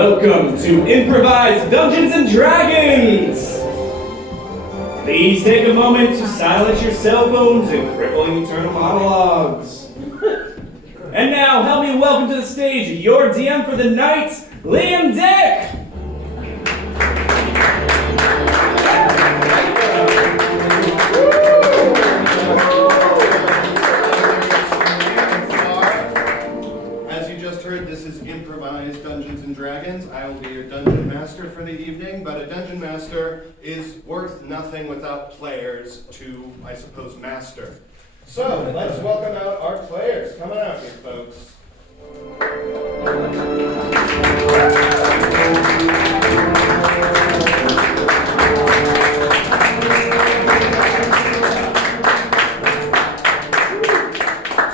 Welcome to Improvised Dungeons and Dragons! Please take a moment to silence your cell phones and crippling internal monologues. And now, help me welcome to the stage your DM for the night, Liam Dick! This is Improvised Dungeons and Dragons. I will be your dungeon master for the evening, but a dungeon master is worth nothing without players to, I suppose, master. So, let's welcome out our players. Come on out here, folks.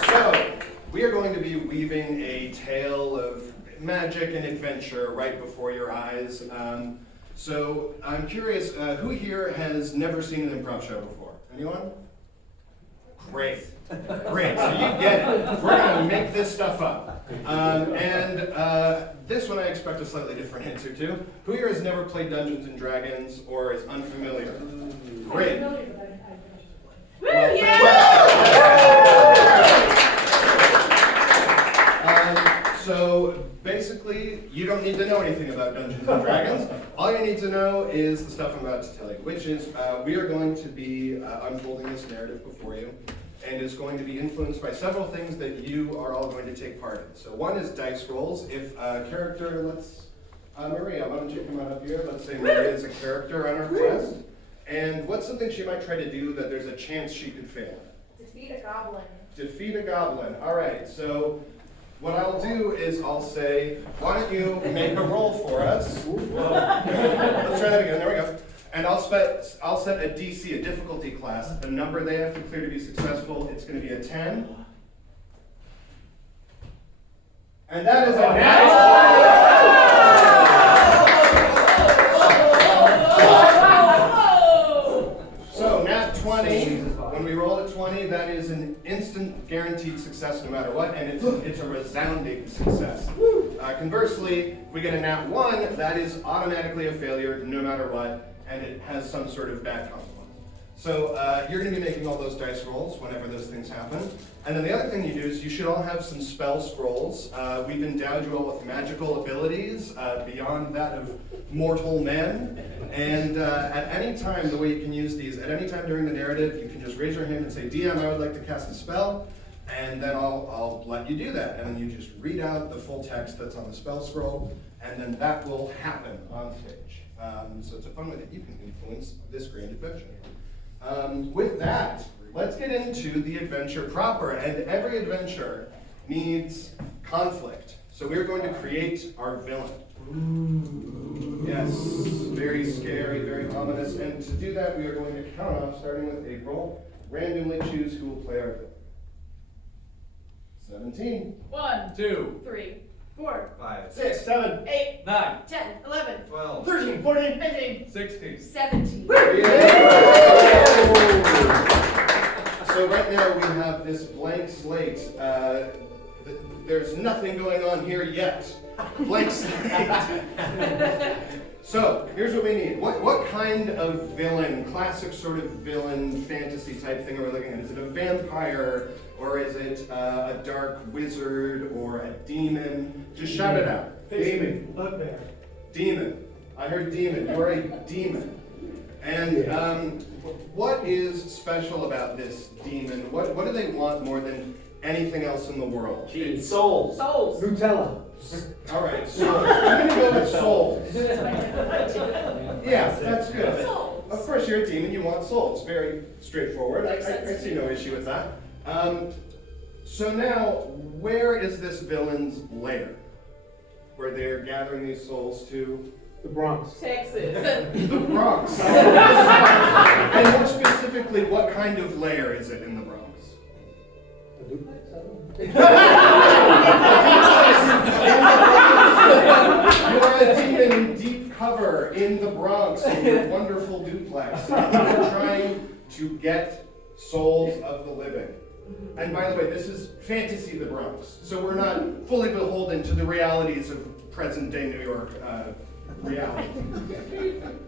So, we are going to be weaving a tale of magic and adventure right before your eyes. So I'm curious, who here has never seen an improv show before? Anyone? Great. Great, so you get it. We're going to make this stuff up. This one I expect a slightly different answer to. Who here has never played Dungeons and Dragons or is unfamiliar? Great. So basically, you don't need to know anything about Dungeons and Dragons. All you need to know is the stuff I'm about to tell you, which is we are going to be unfolding this narrative before you, and it's going to be influenced by several things that you are all going to take part in. So one is dice rolls. If a character, Maria, why don't you come on up here? Let's say Maria is a character on our quest, and what's something she might try to do that there's a chance she could fail? Defeat a goblin. Defeat a goblin. All right, so what I'll do is I'll say, why don't you make a roll for us? Let's try that again, there we go. And I'll set a DC, a difficulty class, the number they have to clear to be successful. It's going to be a 10. And that is a nat 20. So nat 20, when we roll a 20, that is an instant guaranteed success no matter what, and it's a resounding success. Conversely, if we get a nat 1, that is automatically a failure no matter what, and it has some sort of bad consequence. So you're going to be making all those dice rolls whenever those things happen. And then the other thing you do is you should all have some spell scrolls. We've endowed you all with magical abilities beyond that of mortal men. And at any time, the way you can use these, at any time during the narrative, you can just raise your hand and say, DM, I would like to cast a spell. And then I'll let you do that. And then you just read out the full text that's on the spell scroll, and then that will happen on stage. So it's a fun way that you can influence this grand adventure. With that, let's get into the adventure proper. And every adventure needs conflict. So we're going to create our villain. Ooh. Yes, very scary, very ominous. And to do that, we are going to count off, starting with April, randomly choose who will play our villain. 17. 1, 2, 3, 4, 5, 6, 7, 8, 9, 10, 11, 12, 13, 14, 15, 16. 17. So right now we have this blank slate. There's nothing going on here yet. Blank slate. So here's what we need. What kind of villain, classic sort of villain, fantasy type thing are we looking at? Is it a vampire, or is it a dark wizard, or a demon? Just shout it out. Demon. Bugbear. Demon. I heard demon. You're a demon. And what is special about this demon? What do they want more than anything else in the world? Cheese. Souls. Souls. Nutella. All right, souls. I'm going to go with souls. Yeah, that's good. Souls. Of course, you're a demon. You want souls. Very straightforward. I see no issue with that. So now, where is this villain's lair? Where they're gathering these souls to? The Bronx. Texas. The Bronx. And more specifically, what kind of lair is it in the Bronx? A duplex? You are a demon in deep cover in the Bronx in your wonderful duplex. You're trying to get souls of the living. And by the way, this is Fantasy the Bronx, so we're not fully beholden to the realities of present-day New York reality.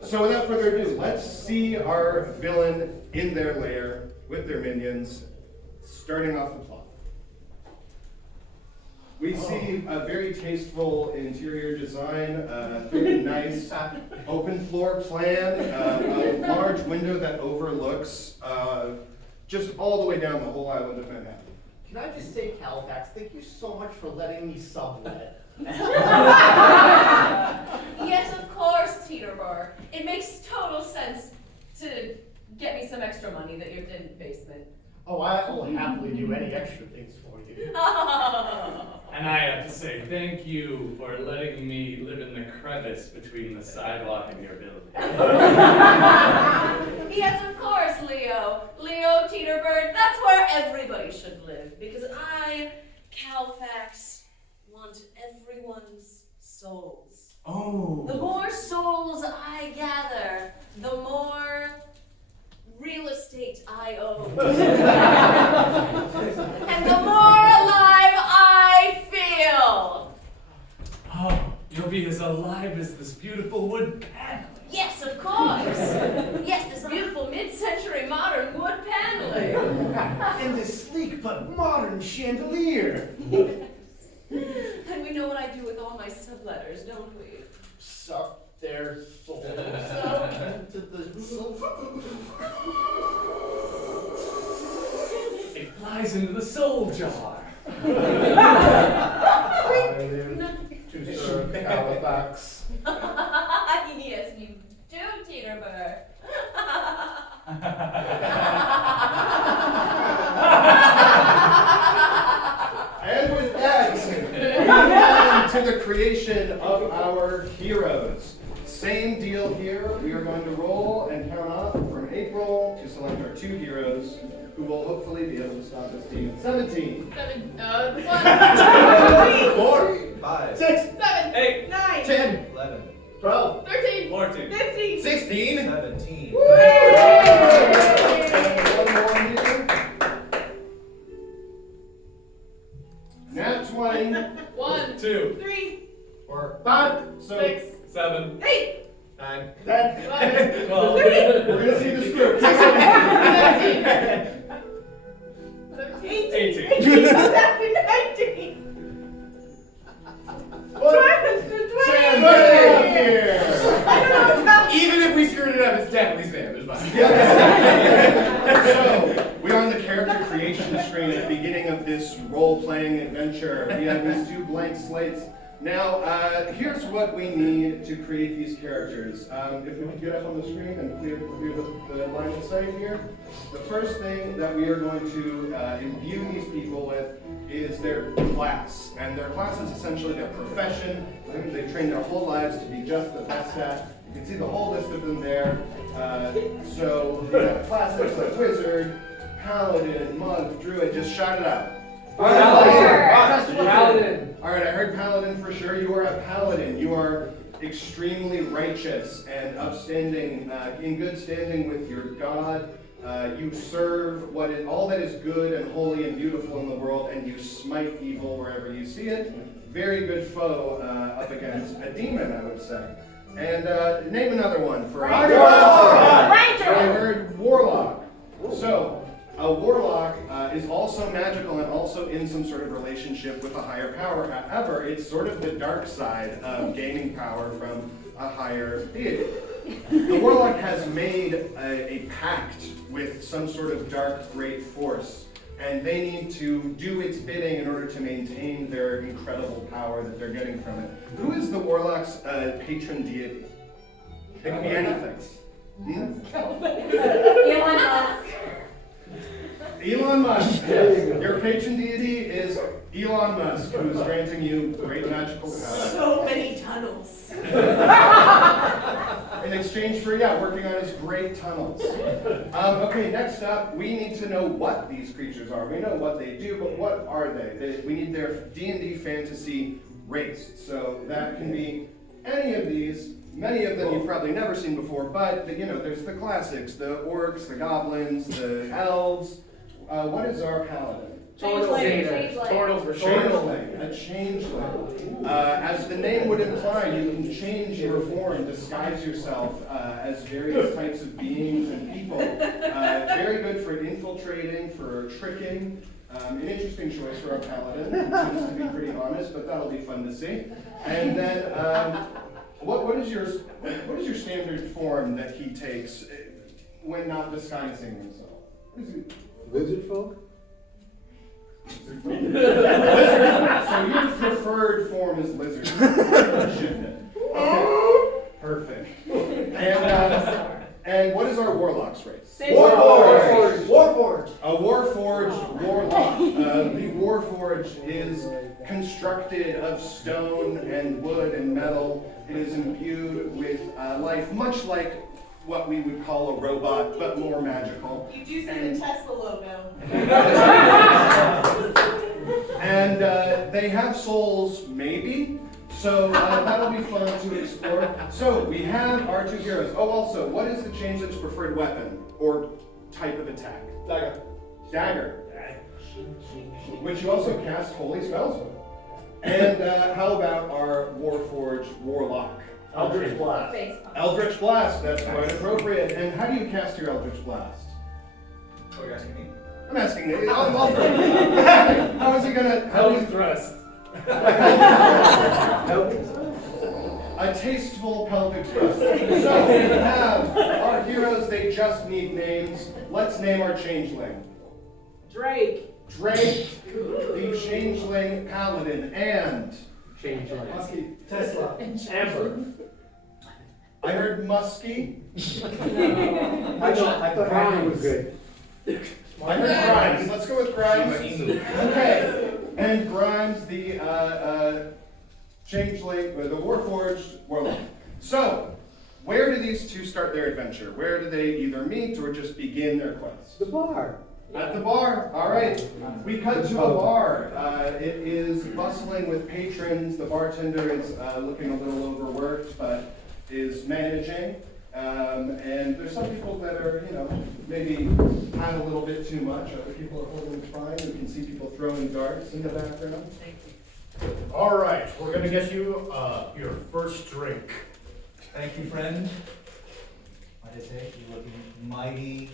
So without further ado, let's see our villain in their lair with their minions, starting off the plot. We see a very tasteful interior design, a very nice open floor plan, a large window that overlooks just all the way down the whole island of Manhattan. Can I just say, Halifax, thank you so much for letting me sublet. Yes, of course, Teeterbur. It makes total sense to get me some extra money that you did in the basement. Oh, I will happily do any extra things for you. And I have to say thank you for letting me live in the crevice between the sidewalk and your building. Yes, of course, Leo. Leo, Teeterbird, that's where everybody should live. Because I, Calfax, want everyone's souls. Oh. The more souls I gather, the more real estate I own. And the more alive I feel. Oh, you'll be as alive as this beautiful wood paneling. Yes, of course. Yes, this beautiful mid-century modern wood paneling. And this sleek but modern chandelier. And we know what I do with all my subletters, don't we? Suck their souls into the soul. It flies into the soul jar. I live to serve Halifax. Yes, you do, Teeterbur. And with that, we move to the creation of our heroes. Same deal here. We are going to roll and count off from April to select our 2 heroes, who will hopefully be able to stop this team at 17. 7, 1, 4, 5, 6, 7, 8, 9, 10, 11, 12, 13, 14. 15. 16. 17. And one more here. Nat 20. 1, 2, 3, 4, 5, 6, 7, 8, 9, 11, 12. We're going to see this group. 17, 18. 19. 20. Even if we screwed it up, it's definitely Sam. It's fine. So, we are on the character creation screen at the beginning of this role-playing adventure. We have these 2 blank slates. Now, here's what we need to create these characters. If we could get up on the screen and clear the line of sight here. The first thing that we are going to imbue these people with is their class. And their class is essentially their profession. They've trained their whole lives to be just the best at. You can see the whole list of them there. So you have classics like wizard, paladin, monk, druid. Just shout it out. Paladin. All right, I heard paladin for sure. You are a paladin. You are extremely righteous and upstanding, in good standing with your God. You serve all that is good and holy and beautiful in the world, and you smite evil wherever you see it. Very good foe up against a demon, I would say. And name another one for I heard warlock. So, a warlock is also magical and also in some sort of relationship with a higher power. However, it's sort of the dark side of gaining power from a higher deity. The warlock has made a pact with some sort of dark great force, and they need to do its bidding in order to maintain their incredible power that they're getting from it. Who is the warlock's patron deity? It can be anything. Elon Musk. Your patron deity is Elon Musk, who's granting you great magical power. So many tunnels. In exchange for, working on his great tunnels. Okay, next up, we need to know what these creatures are. We know what they do, but what are they? We need their D&D fantasy race. So that can be any of these. Many of them you've probably never seen before, but there's the classics, the orcs, the goblins, the elves. what is our paladin? Changeling. Changeling, a changeling. As the name would imply, you can change your form, disguise yourself as various types of beings and people. Very good for infiltrating, for tricking. An interesting choice for our paladin. Seems to be pretty honest, but that'll be fun to see. And then, what is your standard form that he takes when not disguising himself? Lizard folk? Lizard. So your preferred form is lizard. Shouldn't it? Okay. Perfect. And what is our warlock's race? Warforged. Warforged. A warforged warlock. The warforged is constructed of stone and wood and metal. It is imbued with life, much like what we would call a robot, but more magical. You do see the Tesla logo. And they have souls, maybe. So that'll be fun to explore. So we have our two heroes. Oh, also, what is the changeling's preferred weapon or type of attack? Dagger. Dagger. Which you also cast holy spells with. And how about our warforged warlock? Eldritch Blast. Eldritch Blast, that's quite appropriate. And how do you cast your Eldritch Blast? Oh, you're asking me? I'm asking you. How is he gonna? How is thrust. a tasteful pelvic thrust? So we have our heroes. They just need names. Let's name our changeling. Drake. Drake, the changeling paladin, and Changeling. Muskie. Tesla. Amber. I heard Muskie. I thought Ronnie was good. I heard Grimes. Let's go with Grimes. Okay. And Grimes, the changeling, the warforged warlock. So, where do these two start their adventure? Where do they either meet or just begin their quest? The bar. At the bar. All right. We cut to a bar. It is bustling with patrons. The bartender is looking a little overworked, but is managing. And there's some people that are, maybe had a little bit too much. Other people are holding fine. We can see people throwing darts in the background. All right, we're gonna get you your first drink. Thank you, friend. Might I say, you're looking mighty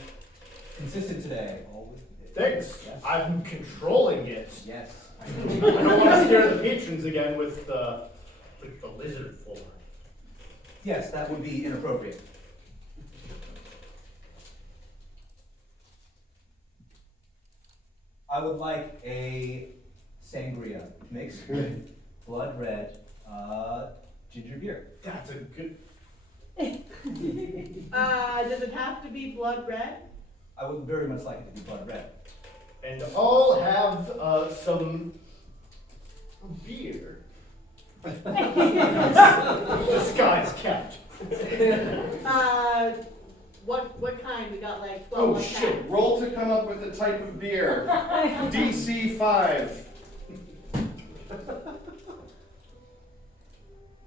consistent today. Always. Thanks. Yes. I'm controlling it. Yes. I don't want to scare the patrons again with the lizard form. Yes, that would be inappropriate. I would like a sangria mixed with blood red ginger beer. That's a good. Does it have to be blood red? I would very much like it to be blood red. And I'll have some beer. Disguise kept. What kind? We got like 12 Oh like shit. that. Roll to come up with a type of beer. DC 5.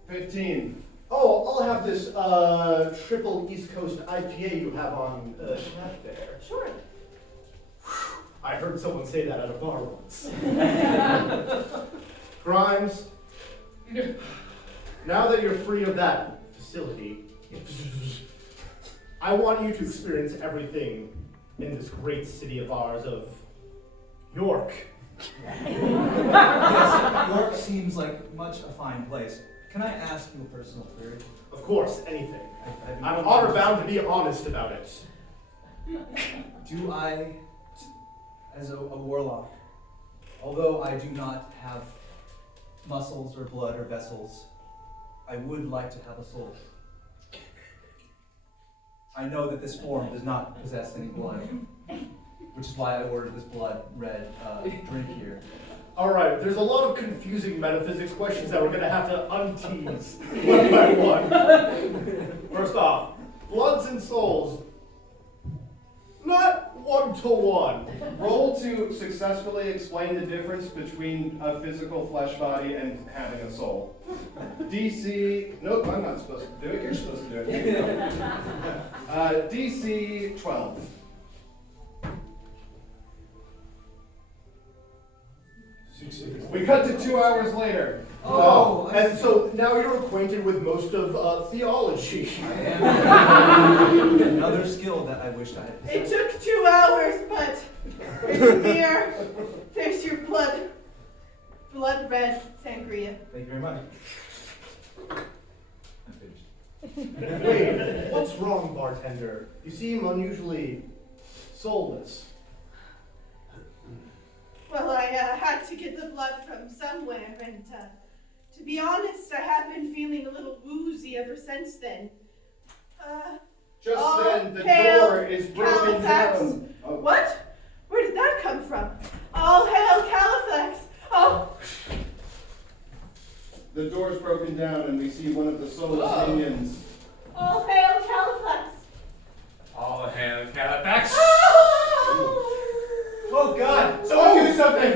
15. Oh, I'll have this triple East Coast IPA you have on tap there. Sure. I heard someone say that at a bar once. Grimes, now that you're free of that facility, I want you to experience everything in this great city of ours of York. Yes, York seems like much a fine place. Can I ask you a personal query? Of course, anything. I've been I'm honor bound to be honest about it. Do I, as a warlock, although I do not have muscles or blood or vessels, I would like to have a soul. I know that this form does not possess any blood, which is why I ordered this blood red drink here. All right, there's a lot of confusing metaphysics questions that we're going to have to untease one by one. First off, bloods and souls, not one-to-one. Roll to successfully explain the difference between a physical flesh body and having a soul. DC, nope, I'm not supposed to do it. You're supposed to do it. Here you go. DC 12. We cut to 2 hours later. Oh, and so now you're acquainted with most of theology. Another skill that I wished I had. It took 2 hours, but it's here. There's your blood red sangria. Thank you very much. I'm finished. Wait, what's wrong, bartender? You seem unusually soulless. Well, I had to get the blood from somewhere, and to be honest, I have been feeling a little woozy ever since then. Just All then, the hail door is broken Halifax. down. Oh. What? Where did that come from? All hail Halifax! Oh, The door's broken down, and we see one of the soulless minions. all hail Halifax! All hail Califax. Oh God! Someone do something!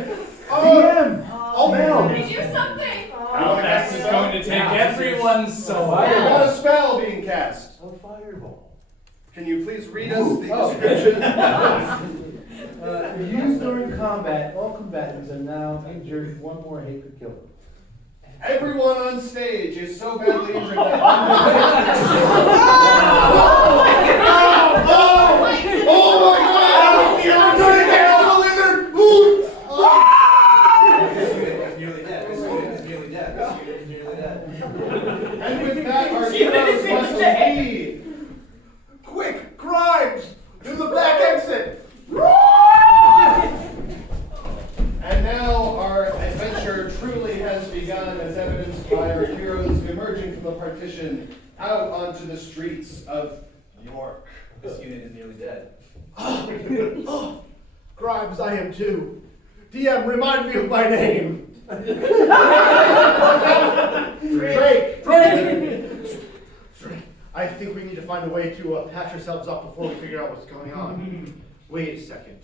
DM! Oh, Mel! Somebody do something! Califax is going to take everyone's soul. What a spell being cast! Oh, fireball. Can you please read us the description? Used during combat, all combatants are now injured. One more hit could kill them. Everyone on stage is so badly injured that You're gonna get the lizard! It's nearly dead. This unit is nearly dead. This unit is nearly dead. And with that, our heroes must flee. Quick, Grimes! Do the back exit! And now our adventure truly has begun, as evidenced by our heroes emerging from the partition out onto the streets of York. This unit is nearly dead. Grimes, I am too. DM, remind me of my name. Drake! I think we need to find a way to patch ourselves up before we figure out what's going on. Wait a second.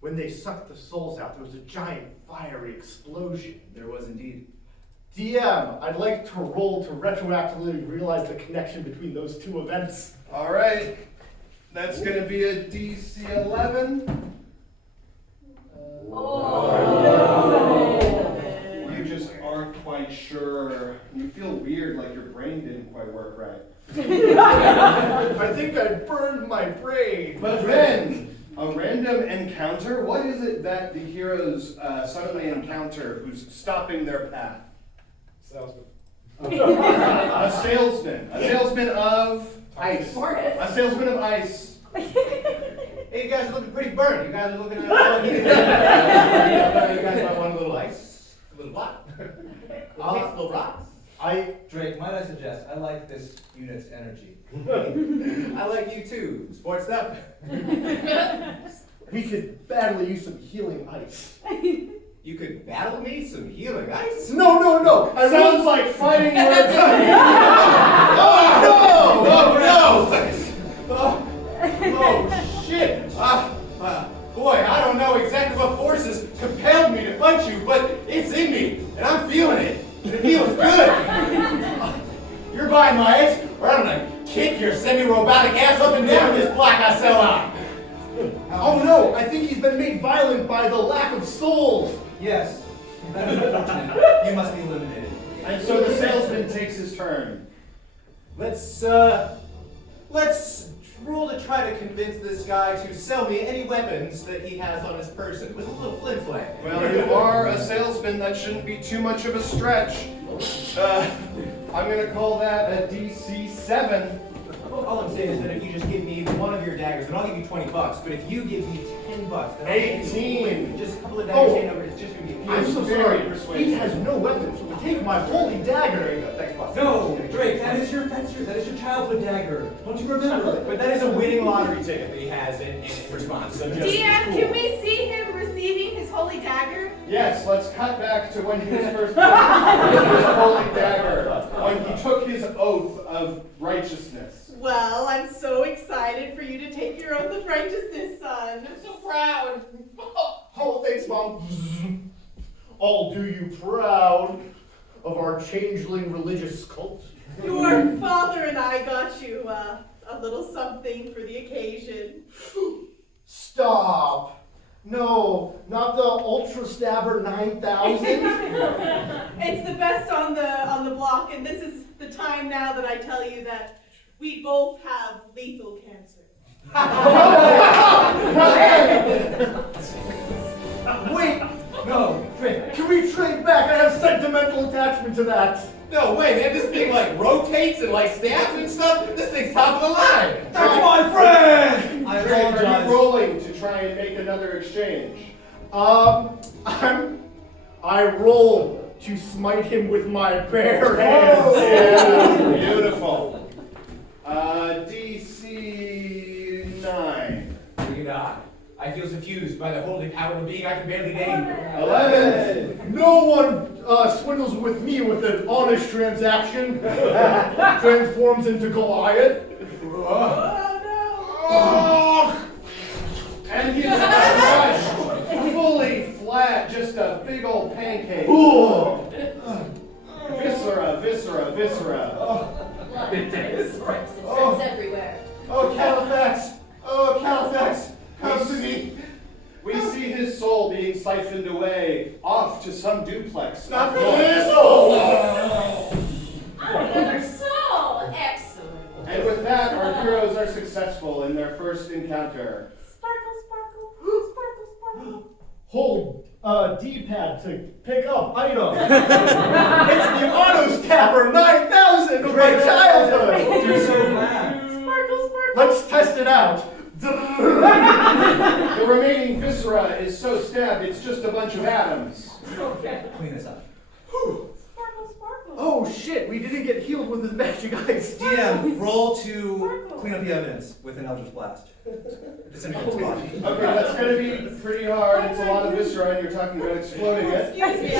When they sucked the souls out, there was a giant fiery explosion. There was indeed. DM, I'd like to roll to retroactively realize the connection between those two events. All right, that's going to be a DC 11. You just aren't quite sure. You feel weird, like your brain didn't quite work right. I think I burned my brain. But then, a random encounter? What is it that the heroes suddenly encounter who's stopping their path? Salesman. A salesman. A salesman of Ice. A salesman of ice. Hey, you guys are looking pretty burned. You guys are looking you guys might want a little ice, a little block, a little rocks. Drake, might I suggest, I like this unit's energy. I like you too. Sports stuff. We could badly use some healing ice. You could battle me some healing ice. No! I Sounds like fighting words. Oh shit! Boy, I don't know exactly what forces compelled me to fight you, but it's in me, and I'm feeling it. And it feels good. You're buying my ice, or I'm gonna kick your semi-robotic ass up and down this block I sell out. Oh no, I think he's been made violent by the lack of souls. Yes, that is unfortunate. You must be eliminated. And so the salesman takes his turn. Let's roll to try to convince this guy to sell me any weapons that he has on his person with a little flim-flam. Well, you are a salesman. That shouldn't be too much of a stretch. I'm going to call that a DC 7. All I'm saying is that if you just give me one of your daggers, then I'll give you $20. But if you give me $10, then I'll give you 18. just a couple of daggers hand over. It's just gonna be a I'm piece. so Very sorry. persuasive. He has no weapons. Take my holy dagger. There you go. Thanks, boss. No, Drake, that is your childhood dagger. Don't you remember? But that is a winning lottery ticket that he has in response. So just DM, cool. can we see him receiving his holy dagger? Yes, let's cut back to when he was first given his holy dagger, when he took his oath of righteousness. Well, I'm so excited for you to take your oath of righteousness, son. I'm so proud. Oh, thanks, Mom. I'll do you proud of our changeling religious cult. Your father and I got you a little something for the occasion. Stop. No, not the Ultra Stabber 9000. It's the best on the block, and this is the time now that I tell you that we both have lethal cancer. Wait, no, wait, can we trade back? I have sentimental attachment to that. No way, man, this thing like rotates and like stabs and stuff. This thing's top of the line. That's my friend! I Drake, are apologize. you rolling to try and make another exchange? I roll to smite him with my bare hands. Yeah, beautiful. DC 9. Bring it on. I feel suffused by the holy power of a being I can barely name. 11. No one swindles with me with an honest transaction. Transforms into Goliath. Oh! And he's crushed, fully flat, just a big old pancake. Ooh. Viscera, viscera, viscera. Blood and strips and strips everywhere. Oh, Califax! Oh, Califax! Come to me! We see his soul being siphoned away, off to some duplex. Not his soul! Another soul! Excellent. And with that, our heroes are successful in their first encounter. Sparkle, sparkle, sparkle, sparkle. Hold D-pad to pick up item. It's the Auto Stabber 9000 of my childhood. You're so glad. Sparkle, sparkle. Let's test it out. The remaining viscera is so stabbed, it's just a bunch of atoms. Clean this up. Sparkle, sparkle. Oh shit, we didn't get healed with his magic ice. DM, roll to clean up the evidence with an Eldritch Blast. Disintegrate his body. Okay, that's gonna be pretty hard. It's a lot of viscera, and you're talking about exploding it. Excuse me, I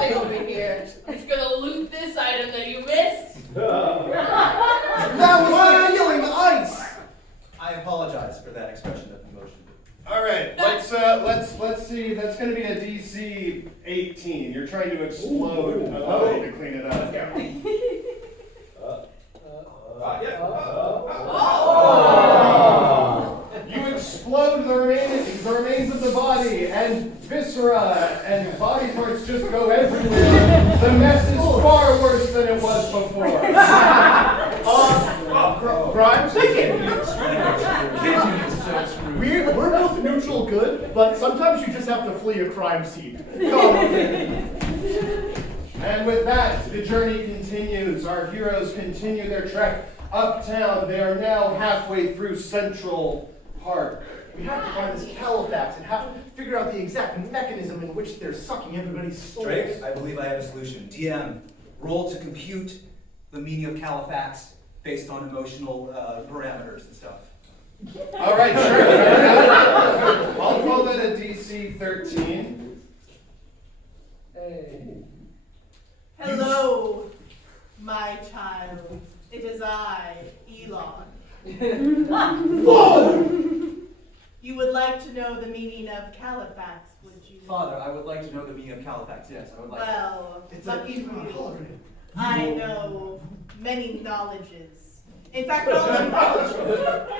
see something over here. I'm just gonna loot this item that you missed. That was the healing ice. I apologize for that expression of emotion. All right, let's see. That's going to be a DC 18. You're trying to explode a way to clean it up. You explode the remains of the body, and viscera and body parts just go everywhere. The mess is far worse than it was before. Grimes, we're both neutral good, but sometimes you just have to flee a crime scene. And with that, the journey continues. Our heroes continue their trek uptown. They are now halfway through Central Park. We have to find this Califax and have to figure out the exact mechanism in which they're sucking everybody's souls. Drake, I believe I have a solution. DM, roll to compute the meaning of Califax based on emotional parameters and stuff. All right, sure. I'll call that a DC 13. Hello, my child. It is I, Elon. You would like to know the meaning of Califax, would you? Father, I would like to know the meaning of Califax, yes, I would like Well, It's lucky a for you. hologram. I know many knowledges. In fact, all of knowledge,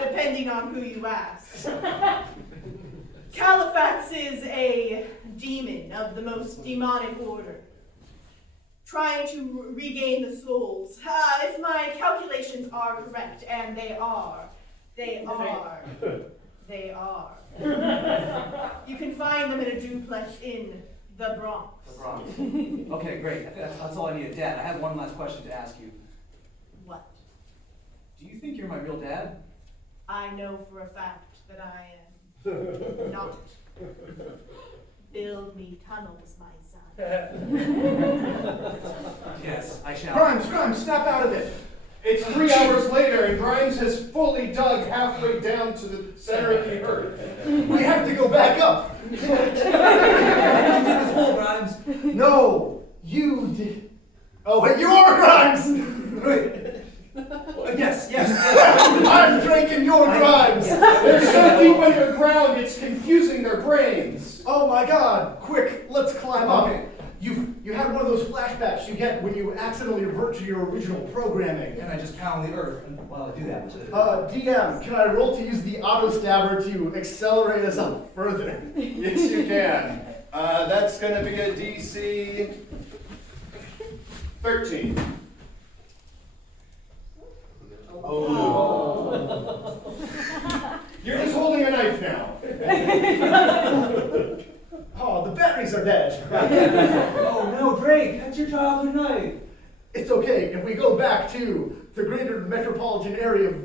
depending on who you ask. Califax is a demon of the most demonic order, trying to regain the souls. If my calculations are correct, and they are. You can find them in a duplex in the Bronx. The Bronx. Okay, great. That's all I needed. Dad, I have one last question to ask you. What? Do you think you're my real dad? I know for a fact that I am not. Build me tunnels, my son. Yes, I shall. Grimes, snap out of it. It's 3 hours later, and Grimes has fully dug halfway down to the center of the earth. We have to go back up. How did you dig this hole, Grimes? No, you did. Oh, and you are Grimes. Wait. Yes. I'm drinking your Grimes. They're so deep underground, it's confusing their brains. Oh my God! Quick, let's climb up. Okay. You've You had one of those flashbacks you get when you accidentally revert to your original programming. And I just pound the earth while I do that. DM, can I roll to use the auto stabber to accelerate us up further? Yes, you can. That's going to be a DC 13. Oh. You're just holding a knife now. Oh, the batteries are dead. Oh no, Drake, that's your childhood knife. It's okay. If we go back to the greater metropolitan area of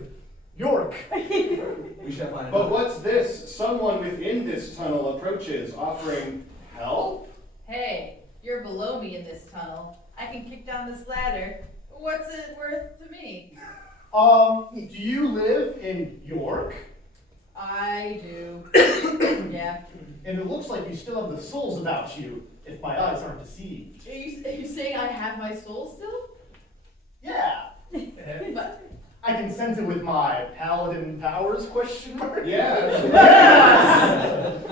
York. We shall find But out. what's this? Someone within this tunnel approaches, offering help? Hey, you're below me in this tunnel. I can kick down this ladder. What's it worth to me? Do you live in York? I do. Yeah. And it looks like you still have the souls about you, if my eyes aren't deceived. Are you saying I have my soul still? Yeah. But I can sense it with my paladin powers, question mark? Yes. Yes!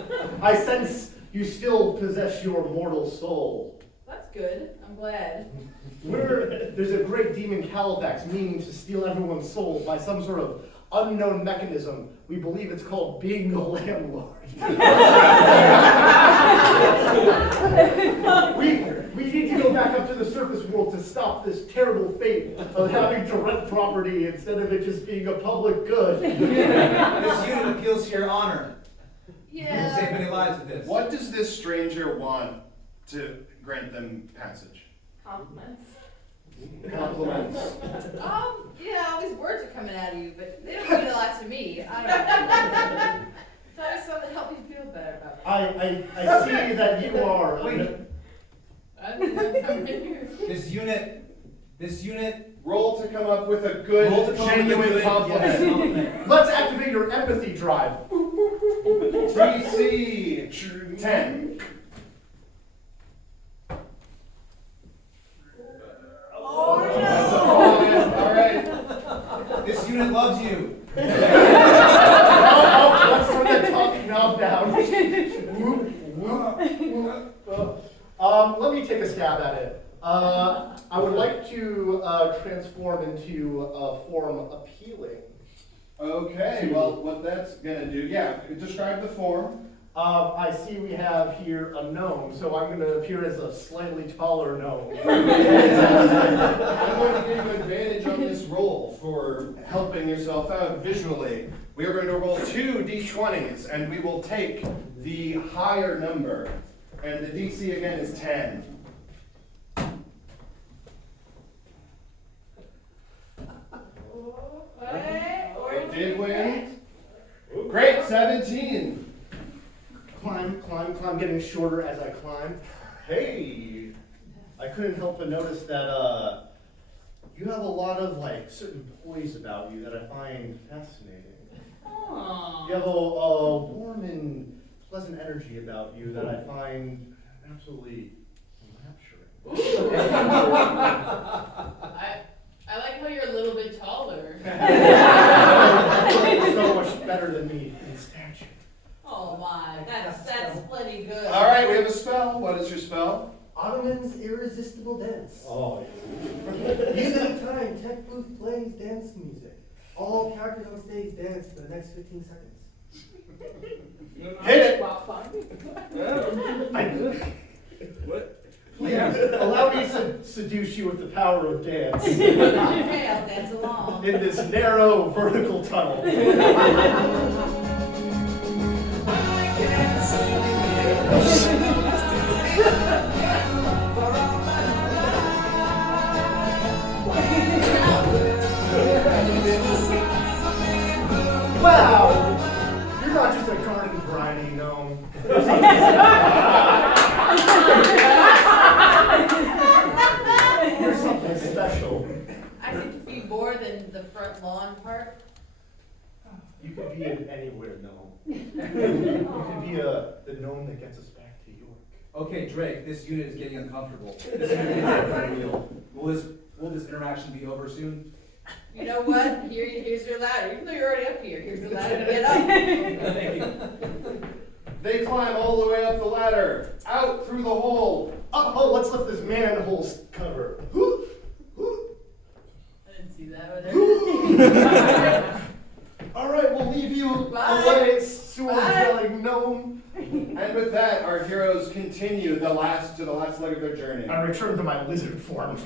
I sense you still possess your mortal soul. that's good. I'm glad. There's a great demon Califax meaning to steal everyone's soul by some sort of unknown mechanism. We believe it's called being a landlord. we need to go back up to the surface world to stop this terrible fate of having to rent property instead of it just being a public good. This unit appeals to your honor. You will save many lives with this. What does this stranger want to grant them passage? Compliments. Compliments. Yeah, all these words are coming out of you, but they don't mean a lot to me. I don't know. That is something to help me feel better about it. I see that you are. Wait. I think that's how here. This unit. Roll to come up with a good, Roll to come up with a genuine good- compliment. yes, compliment. Let's activate your empathy drive. DC 10. That's a five. All right. This unit loves you. Let's turn that talking knob down. Whoop, whoop, whoop. Let me take a stab at it. I would like to transform into a form appealing. Okay, well, what that's gonna do, yeah, describe the form. I see we have here a gnome, so I'm going to appear as a slightly taller gnome. I'm going to give you advantage on this roll for helping yourself out visually. We are going to roll 2 d20s, and we will take the higher number. And the DC again is 10. Did win. Great, 17. Climb, getting shorter as I climb. Hey, I couldn't help but notice that you have a lot of like certain poise about you that I find fascinating. Aww. You have a warm and pleasant energy about you that I find absolutely enrapturing. I like how you're a little bit taller. So much better than me in stature. Oh my, that's plenty good. All right, we have a spell. What is your spell? Ottoman's Irresistible Dance. Oh, Anytime Tech Booth plays dance music, all characters on stage dance for the next 15 seconds. Hit it. Please allow me to seduce you with the power of dance Okay, I'll dance along. in this narrow vertical tunnel. Wow! You're not just a garden variety gnome. You're something special. I could be more than the front lawn part. You could be in anywhere gnome. You could be the gnome that gets us back to York. Okay, Drake, this unit is getting uncomfortable. This unit is real. Will this interaction be over soon? You know what? Here's your ladder. Even though you're already up here, here's the ladder to get up. Thank you. They climb all the way up the ladder, out through the hole. Oh, let's lift this manhole's cover. I didn't see that over there. All right, we'll leave you Bye. away, sewer Bye. dwelling gnome. And with that, our heroes continue to the last leg of their journey. I return to my lizard form.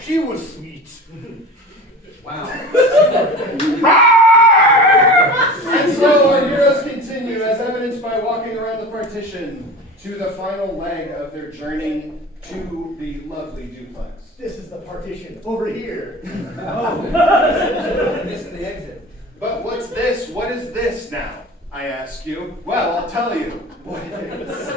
She was sweet. Wow. And so our heroes continue, as evidenced by walking around the partition, to the final leg of their journey to the lovely duplex. This is the partition over here. Oh. This is the exit. But what's this? What is this now? I ask you. Well, I'll tell you what it is.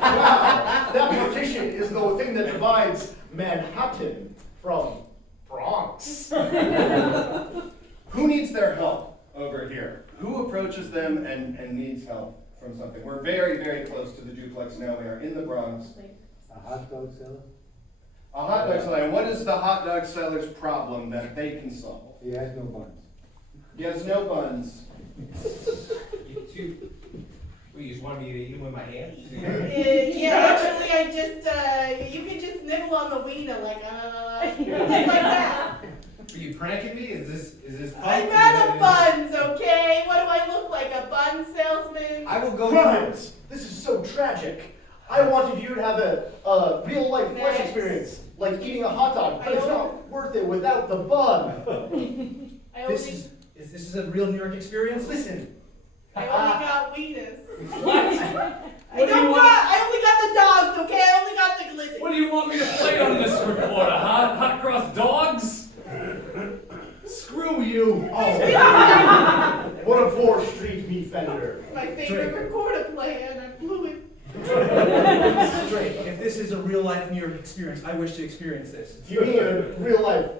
Wow, that partition is the thing that divides Manhattan from Bronx. Who needs their help over here? Who approaches them and needs help from something? We're very, very close to the duplex now. We are in the Bronx. A hot dog seller? A hot dog seller. And what is the hot dog seller's problem that they can solve? He has no buns. He has no buns. You just want me to eat them with my hands? Yeah, actually, I just, you can just nibble on the wiener, like that. Are you pranking me? Is this I'm out of buns, okay? What do I look like, a bun salesman? I will go. Grimes, this is so tragic. I wanted you to have a real life flesh Next. experience, like eating a hot dog, but it's not worth it without the bun. I This only, is a real New York experience. Listen, I only got wieners. What? I only got the dogs, okay? I only got the glizzy. What do you want me to play on this recorder, huh? Hot cross dogs? Screw you. oh, what a 4th Street meat fender. My favorite recorder player, and I blew it. Drake, if this is a real life New York experience, I wish to experience this. Do you mean a real life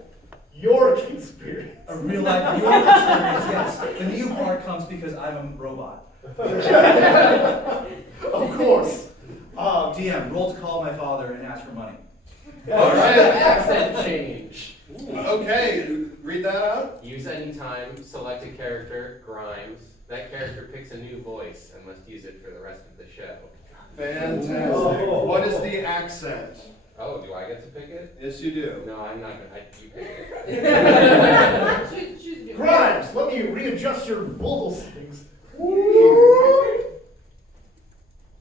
York experience? A real life New York experience, yes. The new part comes because I'm a robot. Of course. DM, roll to call my father and ask for money. All right. Accent change. Okay, read that out. Use any time, select a character, Grimes. That character picks a new voice and must use it for the rest of the show. Fantastic. Oh. What is the accent? Oh, do I get to pick it? Yes, you do. No, I'm not gonna. You pick it. Choose a new Grimes, let me readjust your vocal settings.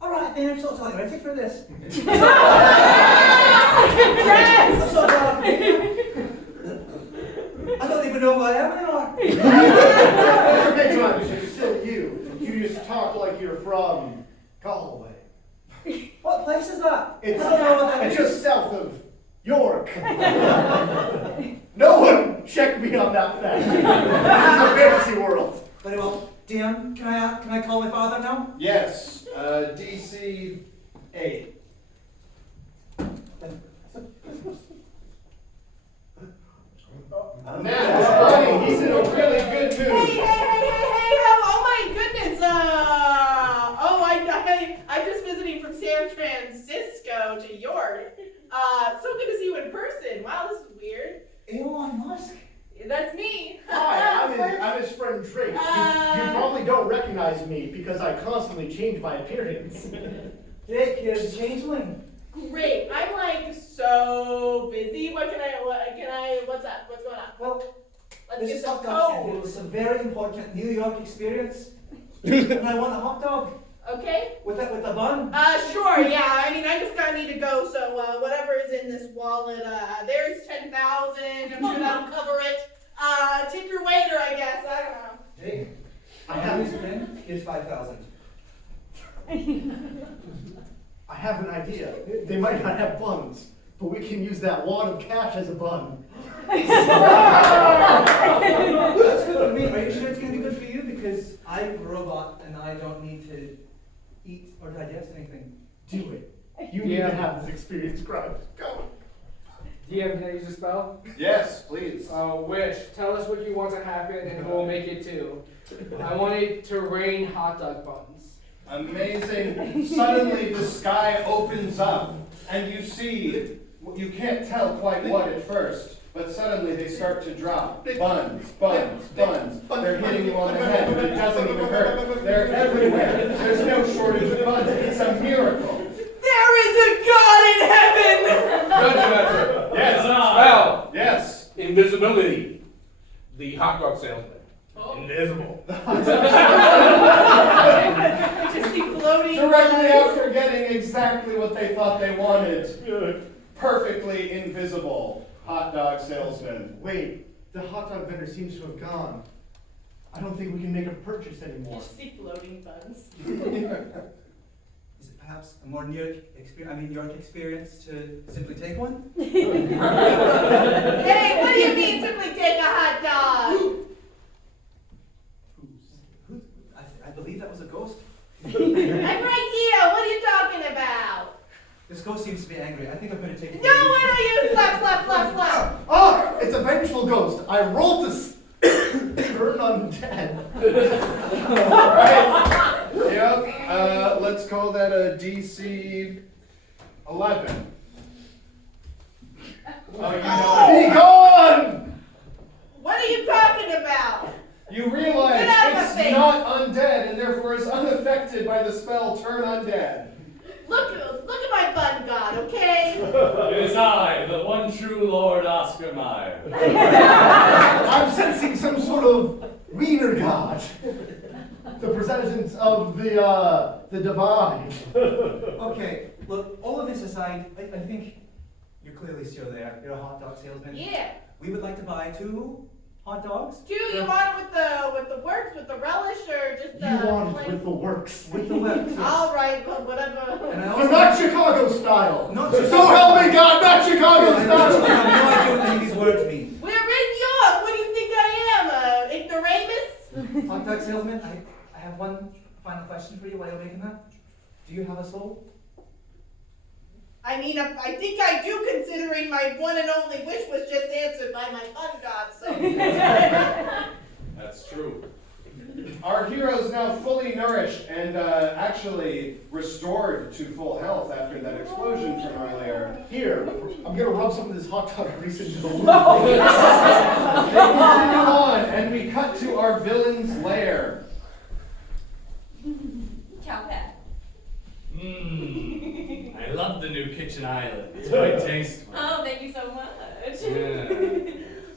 All right, then I'm so sorry. Ready for this? Yes! I'm so sorry. I don't even know who I am anymore. Okay, Grimes, you're still you. You just talk like you're from Galway. What place is that? It's, I don't know what that it's is. just south of York. No one check me on that fact. This is a fantasy world. Very well. DM, can I call my father now? Yes, DC 8. Now, Bonnie, he's in a really good mood. Hey, oh my goodness, I'm just visiting from San Francisco to York. So good to see you in person. Wow, this is weird. Elon Musk. That's me. Hi, I'm his friend Drake. You probably don't recognize me because I constantly change my appearance. Dick, you're a changeling. Great. I'm like so busy. What's up? What's going on? Well, Let's this get is some hot dog stand. code. It's a very important New York experience. And I want a hot dog Okay. with a bun. Sure, yeah. I mean, I just gotta need to go, so whatever is in this wallet, there's 10,000. I'm sure that'll cover it. Tip your waiter, I guess. I don't know. Jake, I have his friend. Here's 5,000. I have an idea. They might not have buns, but we can use that wad of cash as a bun. That's good for me. Are you sure it's gonna be good for you? Because I'm a robot and I don't need to eat or digest anything. Do it. You need to have this experience, Grimes. Go. DM, can I use a spell? Yes, please. Wish. Tell us what you want to happen and we'll make it too. I want it to rain hot dog buns. Amazing. Suddenly the sky opens up and you see, you can't tell quite what at first, but suddenly they start to drop. Buns, buns, buns. They're hitting you on the head, but it doesn't even hurt. They're everywhere. There's no shortage of buns. It's a miracle. There is a God in heaven! Judge Master. Yes. Spell. Yes. Invisibility. The hot dog salesman. Invisible. Just see floating Directly buns. after getting exactly what they thought they wanted. Perfectly invisible hot dog salesman. Wait, the hot dog vendor seems to have gone. I don't think we can make a purchase anymore. Just see floating buns. Is it perhaps a more York experience to simply take one? Hey, what do you mean simply take a hot dog? I believe that was a ghost. I'm right here. What are you talking about? This ghost seems to be angry. I think I'm going to take it. No, what are you? Slap, slap, slap, slap. Ah, it's a vengeful ghost. I rolled to turn undead. Right. Yep. Let's call that a DC 11. Oh, you know. Be gone! What are you talking about? You realize Get out of my it's face. not undead and therefore is unaffected by the spell Turn Undead. Look at my bun god, okay? It is I, the one true Lord Oscar Mayer. I'm sensing some sort of wiener god. The presence of the divine. Okay, look, all of this aside, I think you're clearly still there. You're a hot dog salesman. Yeah. We would like to buy 2 hot dogs. Do you want it with the works, with the relish, or just the You want it plain- with the works. With the works, yes. All right, but whatever. And I But also not Chicago style. Not So Chicago. help me God, not Chicago I style. have no idea what any of these words mean. We're in York. What do you think I am, ignoramus? Hot dog salesman, I have one final question for you while you're making that. Do you have a soul? I mean, I think I do, considering my one and only wish was just answered by my fun god. So. That's true. Our hero is now fully nourished and actually restored to full health after that explosion from earlier. Here, I'm gonna rub some of this hot dog grease into the wound. They continue on, and we cut to our villain's lair. Cowpat. I love the new kitchen island. It's quite tasteful. Oh, thank you so much. Yeah.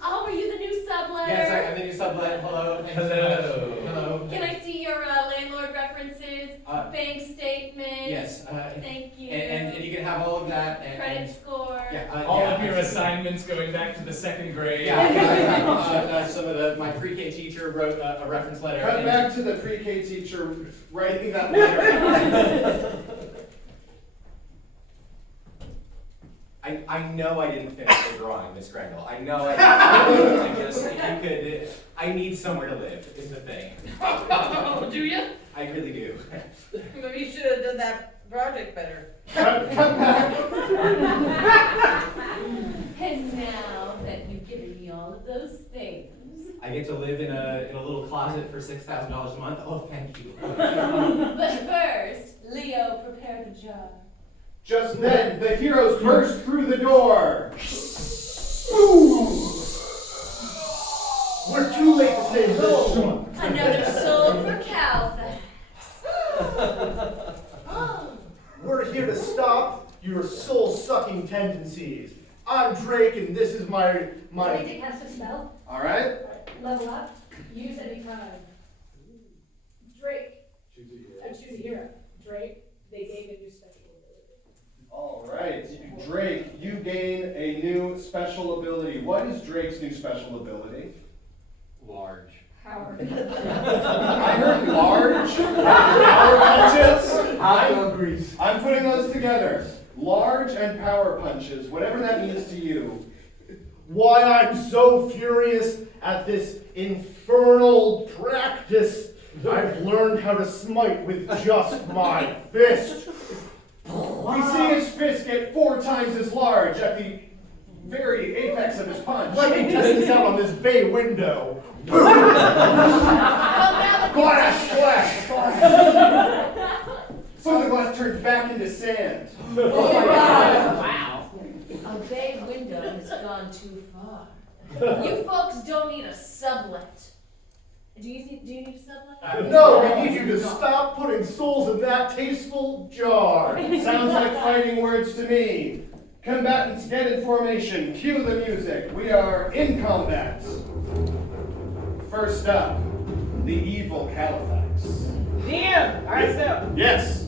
Oh, are you the new subletter? Yes, I'm the new sublet. Hello. Thanks so Hello. much. Hello. Can I see your landlord references, bank statement? Yes. Thank you. And you can have all of that. Credit score. Yeah. All yeah, of your assignments going back to the 2nd grade. Yeah. I have some of my pre-K teacher wrote a reference letter. Cut back to the pre-K teacher writing that letter. I know I didn't finish the drawing, Miss Grengle. I know I didn't. I just, if you could, I need somewhere to live, is the thing. Oh, do you? I really do. Maybe you should have done that project better. Cut back. And now that you've given me all of those things. I get to live in a little closet for $6,000 a month. Oh, thank you. But first, Leo, prepare the jar. Just then, the heroes burst through the door. We're too late to say no. Another soul for Calfax. We're here to stop your soul-sucking tendencies. I'm Drake, and this is my. Ready to cast a spell? All right. Level up. Use any time. Drake. Choose a hero. Drake. They gain a new special ability. All right. Drake, you gain a new special ability. What is Drake's new special ability? Large. Power. I heard large. Power punches. I'm putting those together. Large and power punches, whatever that means to you. Why I'm so furious at this infernal practice. I've learned how to smite with just my fist. We see his fist get 4 times as large at the very apex of his punch. Let me test this out on this bay window. Splash, splash, splash. Some of the glass turns back into sand. Oh my god! Wow. A bay window has gone too far. You folks don't need a sublet. Do you need a sublet? No, we need you to stop putting souls in that tasteful jar. Sounds like fighting words to me. Combatants get in formation. Cue the music. We are in combat. First up, the evil Califax. DM, alright, so. Yes.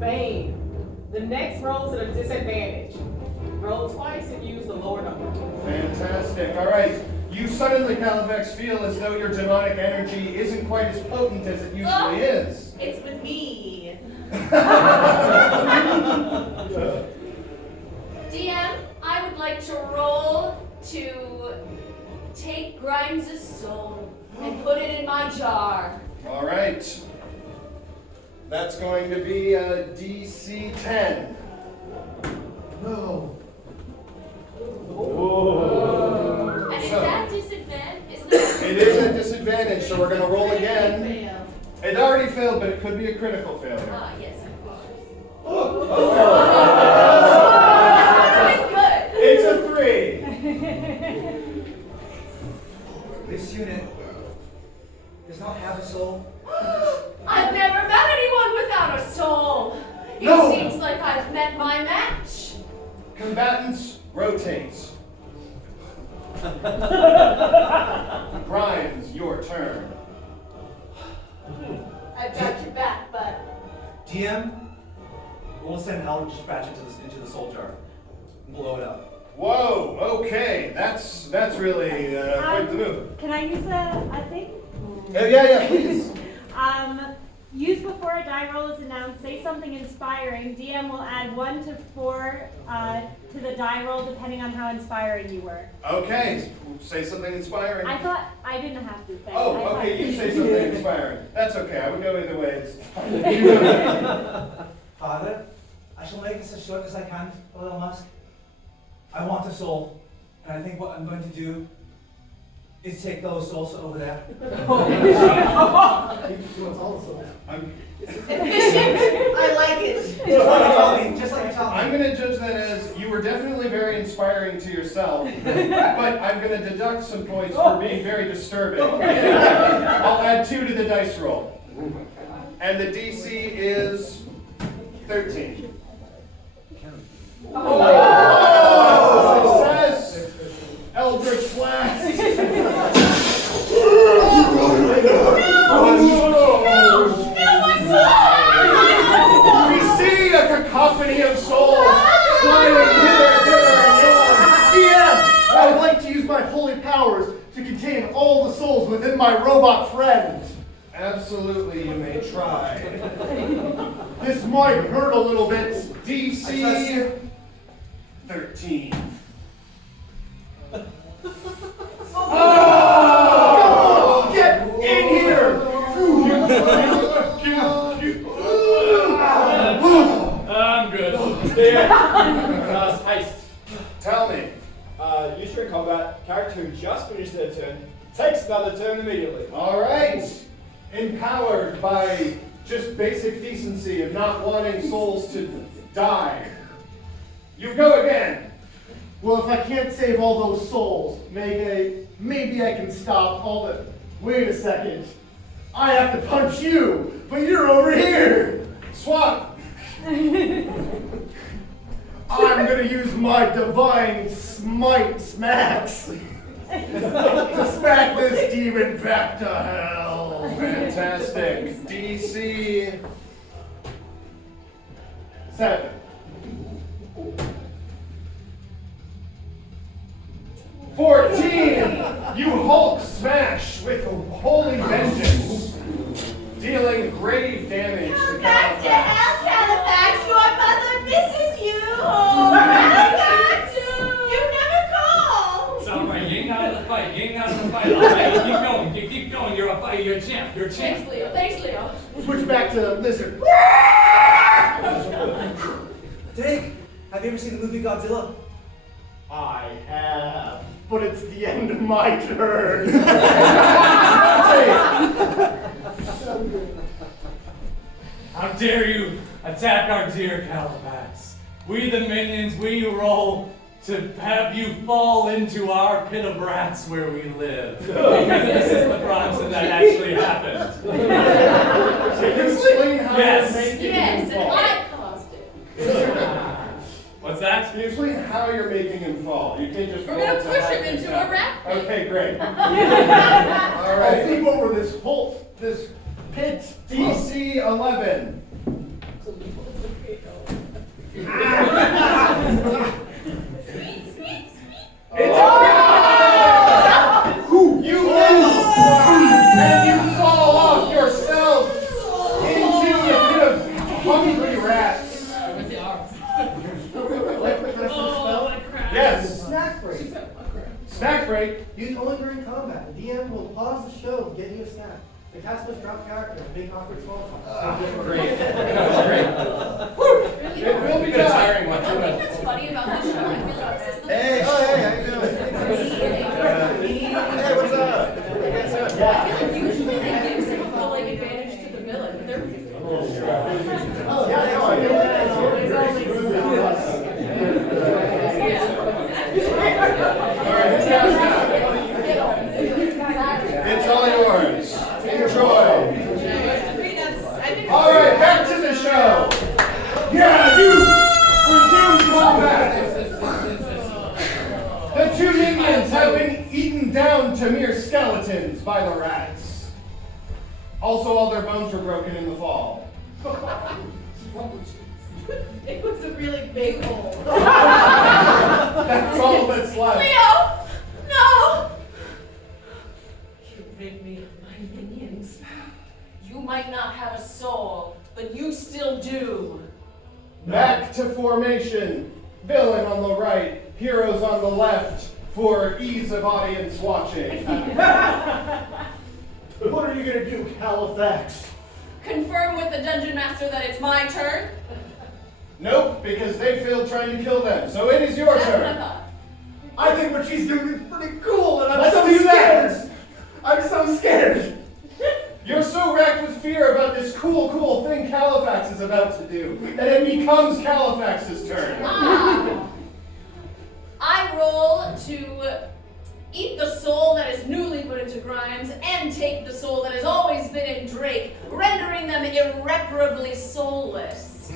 Bane. The next roll is at a disadvantage. Roll twice and use the lower number. Fantastic. All right. You suddenly, Califax, feel as though your demonic energy isn't quite as potent as it usually is. It's with me. DM, I would like to roll to take Grimes' soul and put it in my jar. All right. That's going to be a DC 10. No. And is So- that disadvantage? It is a disadvantage, so we're going to roll again. It already failed, but it could be a critical failure. Ah, yes, of course. It's a 3. This unit does not have a soul. I've never met anyone without a soul. It No. seems like I've met my match. Combatants, rotate. Grimes, your turn. I've got your back, bud. DM, we'll send Eldritch Dispatch into the soul jar and blow it up. Whoa, okay. That's really quite the move. Can I use a thing? Yeah, please. Use before a die roll is announced. Say something inspiring. DM will add 1 to 4 to the die roll depending on how inspiring you were. Okay, say something inspiring. I thought I didn't have to say. Oh, I thought- okay, you say something inspiring. That's okay, I would go either way. It's fine. Father, I shall make this as short as I can, Little Musk. I want a soul, and I think what I'm going to do is take those souls over there. Efficient. I like it. Just like you tell me. I'm going to judge that as you were definitely very inspiring to yourself, but I'm going to deduct some points for being very disturbing. I'll add 2 to the dice roll. And the DC is 13. Success! Eldritch Blast! We see a cacophony of souls flying hither, and yon. DM, I would like to use my holy powers to contain all the souls within my robot friend. Absolutely, you may try. This might hurt a little bit. DC 13. Oh! Get in here! I'm good. Heist. Tell me. Use your combat. Character who just finished their turn takes another turn immediately. All right. Empowered by just basic decency of not wanting souls to die. You go again. Well, if I can't save all those souls, maybe I can stop all the... Wait a second. I have to punch you, but you're over here. Swap. I'm gonna use my divine smite smacks to smack this demon back to hell. Fantastic. DC 7. 14! You Hulk smash with holy vengeance, dealing grave damage to Come back to Califax. hell, Califax. Your mother misses you. Oh, Califax, you never call. It's alright, you ain't out of the fight, you ain't out of the fight. Alright, you keep going, you're a fighter, you're a champ, you're a champ. Thanks, Leo. Switch back to lizard. Dave, have you ever seen the movie Godzilla? I have, but it's the end of my turn. How dare you attack our dear Califax? We the minions, we roll to have you fall into our pit of rats where we live. Because this is the Bronson that actually happened. Can you explain how Yes. you're making Yes, him and fall? I caused it. What's that? Can you explain how you're making him fall? You can't just We're roll gonna to push have him things into a happen. rat pit. Okay, great. All I'll right. leap over this pit. DC 11. You miss! And you fall off yourself into a pit of hungry rats. Yes. Snack break. Snack break. Use only during combat. The DM will pause the show to get you a snack. The cast must drop character and make awkward small talk. Great. That was great. It will be Been a done. tiring one. I think what's funny about this show, I feel like this is the Hey, how you doing? Hey, what's up? How you guys doing? I feel like usually they give some pulling advantage to the villain, but they're It's all yours. Enjoy. All right, back to the show. Yeah, you resume combat. The two minions have been eaten down to mere skeletons by the rats. Also, all their bones were broken in the fall. It was a really big hole. That's all that's left. Leo! No! You rid me of my minions. You might not have a soul, but you still do. Back to formation. Villain on the right, heroes on the left, for ease of audience watching. What are you gonna do, Halifax? Confirm with the dungeon master that it's my turn. Nope, because they failed trying to kill them. So it is your That's what I turn. thought. I think what she's doing is pretty cool, and I'm Let's so do that. scared. I'm so scared. You're so racked with fear about this cool thing Halifax is about to do, that it becomes Halifax's turn. Ah. I roll to eat the soul that is newly put into Grimes and take the soul that has always been in Drake, rendering them irreparably soulless.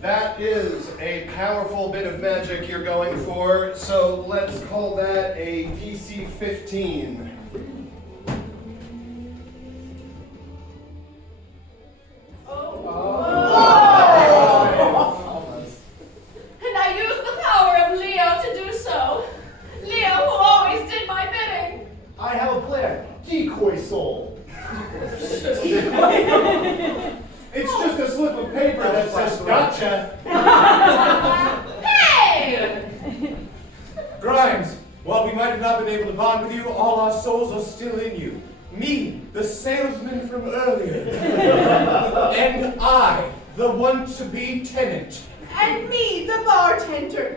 That is a powerful bit of magic you're going for, so let's call that a DC 15. And I use the power of Leo to do so. Leo, who always did my bidding. I have a plan. Decoy soul. It's just a slip of paper that says gotcha. Hey! Grimes, while we might have not been able to bond with you, all our souls are still in you. Me, the salesman from earlier. And I, the one-to-be tenant. And me, the bartender.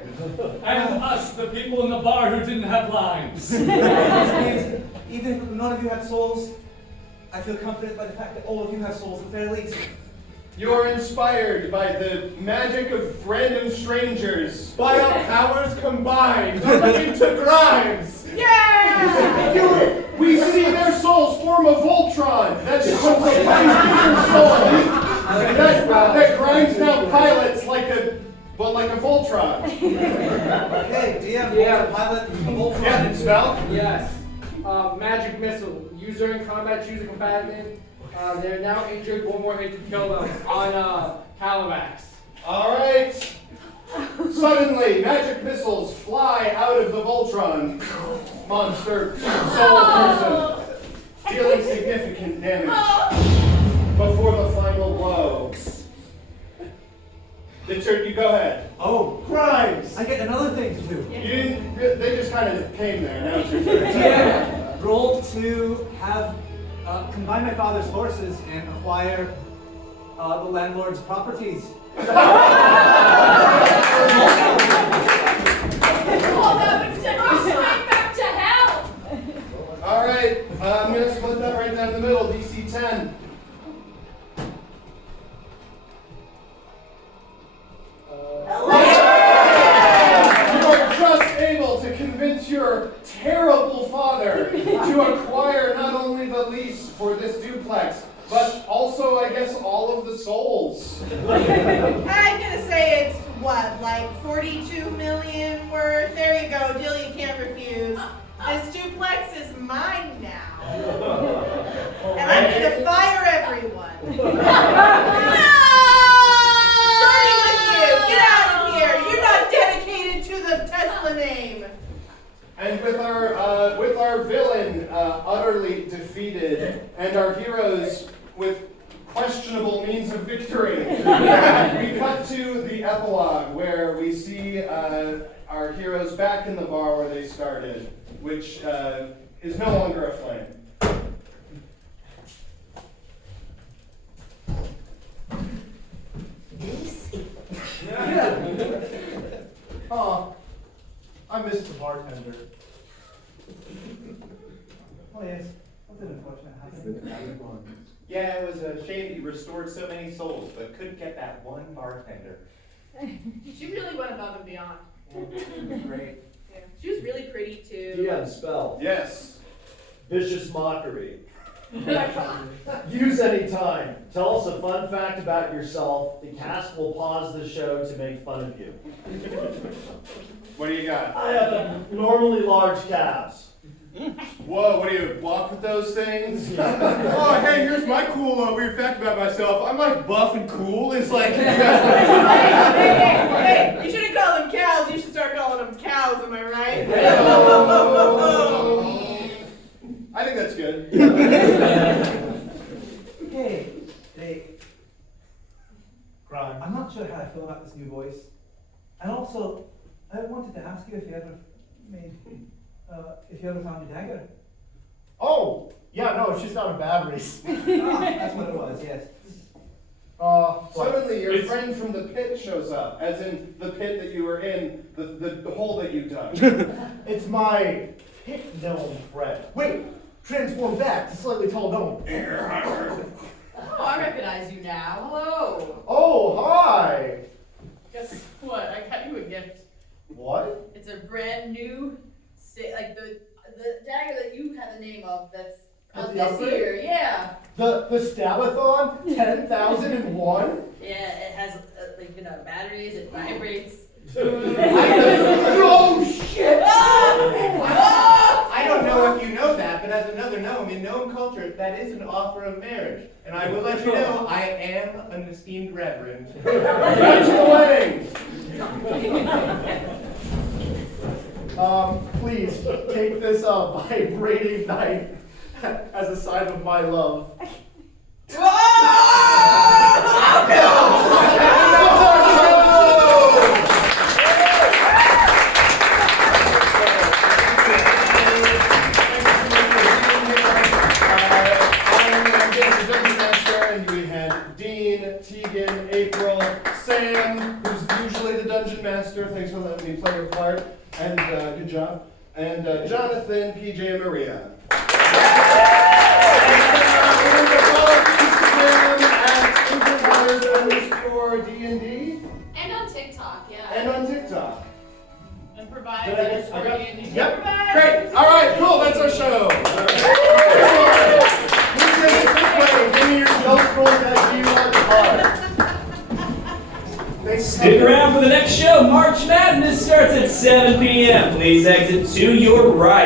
And us, the people in the bar who didn't have lines. Even if none of you have souls, I feel confident by the fact that all of you have souls at the very least. You're inspired by the magic of random strangers. By our powers combined into Grimes. Yeah! Do it! We see their souls form a Voltron that supplies your soul. That Grimes now pilots like a Voltron. Okay, DM, Yeah. pilot, Voltron. Yeah, and spell? Yes. Magic missile. Use during combat, choose a combatant. They're now injured. One more hit to kill them on Halifax. All right. Suddenly, magic missiles fly out of the Voltron monster soul person, dealing significant damage before the final blow. It's your, you go ahead. Oh, Grimes! I get another thing to do. You didn't, they just kind of came there. Now it's your turn. Yeah. Roll to have combine my father's forces and acquire the landlord's properties. Oh, that would send me straight back to hell. All right, I'm going to split that right down the middle, DC 10. You are like 42 million worth. There you go, deal you can't refuse. This duplex is mine now. And I'm gonna fire everyone. Starting with you, get out of here. You're not dedicated to the Tesla name. And with our villain utterly defeated, and our heroes with questionable means of victory, we cut to the epilogue where we see our heroes back in the bar where they started, which is no longer aflame. Oh, I missed the bartender. Oh yes, that's an unfortunate happening. Yeah, it was a shame he restored so many souls, but couldn't get that one bartender. She really went above and beyond. Great. Yeah. She was really pretty too. DM spell. Yes. Vicious mockery. Use any time. Tell us a fun fact about yourself. The cast will pause the show to make fun of you. What do you got? I have abnormally large calves. Whoa, what do you walk with those things? Oh, hey, here's my cool weird fact about myself. I'm like buff and cool. It's like Hey, you shouldn't call them cows, you should start calling them cows, am I right? I think that's good. Hey, Grime. I'm not sure how I feel about this new voice. And also, I wanted to ask you if you ever found your dagger. Oh, yeah, no, it's just out of batteries. That's what it was, yes. Suddenly your friend from the pit shows up, as in the pit that you were in, the hole that you dug. It's my pit gnome friend. Wait, transform back to slightly tall gnome. Oh, I recognize you now. Hello. Oh, hi. Guess what? I got you a gift. What? It's a brand new, like the dagger that you had the name of. That's That's out the this upgrade? year. Yeah. The Stabathon 10,001? Yeah. It has batteries. It vibrates. Oh shit! I don't know if you know that, but as another gnome, in gnome culture, that is an offer of marriage. And I will let you know, I am an esteemed reverend. Back to the wedding! Please take this vibrating knife as a sign of my love. Tegan, April, Sam, who's usually the dungeon master, thanks for letting me play your part, and good job, and Jonathan, PJ, and Maria. Instagram at improvised_D&D. And on TikTok, yeah. And on TikTok. Improvised Did I get- underscore I got- D&D. Yep, great, all right, cool, that's our show. Give me your spell scroll that you want to card. Stick around for the next show. March Madness starts at 7 p.m. Please exit to your right.